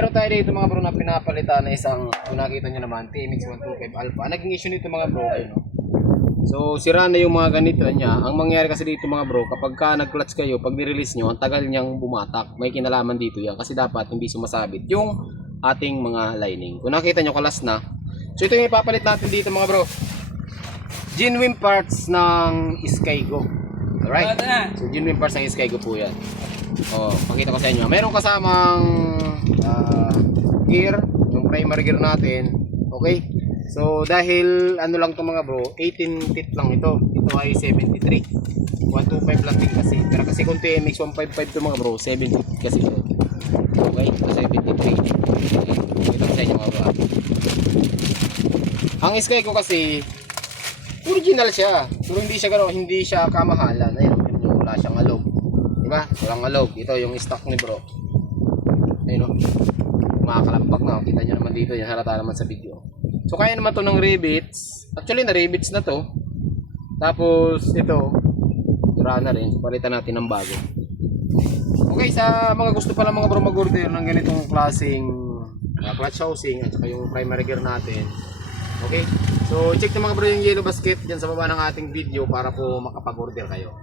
meron tayo dito mga bro na pinapalitan na isang, kung nakita nyo naman, TMX 125 Alpha. Naging issue nito mga bro, ayun, no? So sira na yung mga ganito niya. Ang mangyayari kasi dito mga bro, kapag ka nag-clutch kayo, pag nirelease nyo, ang tagal niyang bumatak. May kinalaman dito yan kasi dapat hindi sumasabit yung ating mga lining. Kung nakita nyo, kalas na. So ito yung ipapalit natin dito mga bro. Genuine parts ng Skygo. Alright? So genuine parts ng Skygo po yan. O, pakita ko sa inyo. Meron kasamang gear, yung primary gear natin. Okay? So dahil ano lang to mga bro, 18 teeth lang ito. Ito ay 73. 125 lang din kasi. Pero kasi kung TMX 155 to mga bro, 7 teeth kasi ito. Okay? So 73. Pakita ko sa inyo mga bro. Ang Skygo kasi original siya. Pero hindi siya kamahalan. Ayun, wala siyang alog. Diba? Walang alog. Ito yung stock ni bro. Ayun o. Makakalampak na. Kita nyo naman dito. Yan halata naman sa video. So kaya naman to ng rivets. Actually na rivets na to. Tapos ito. Dura na rin. Palitan natin ng bago. Okay, sa mga gusto pala mga bro mag-order ng ganitong klaseng clutch housing at saka yung primary gear natin. Okay? So check na mga bro yung yellow basket dyan sa baba ng ating video para po makapag-order kayo.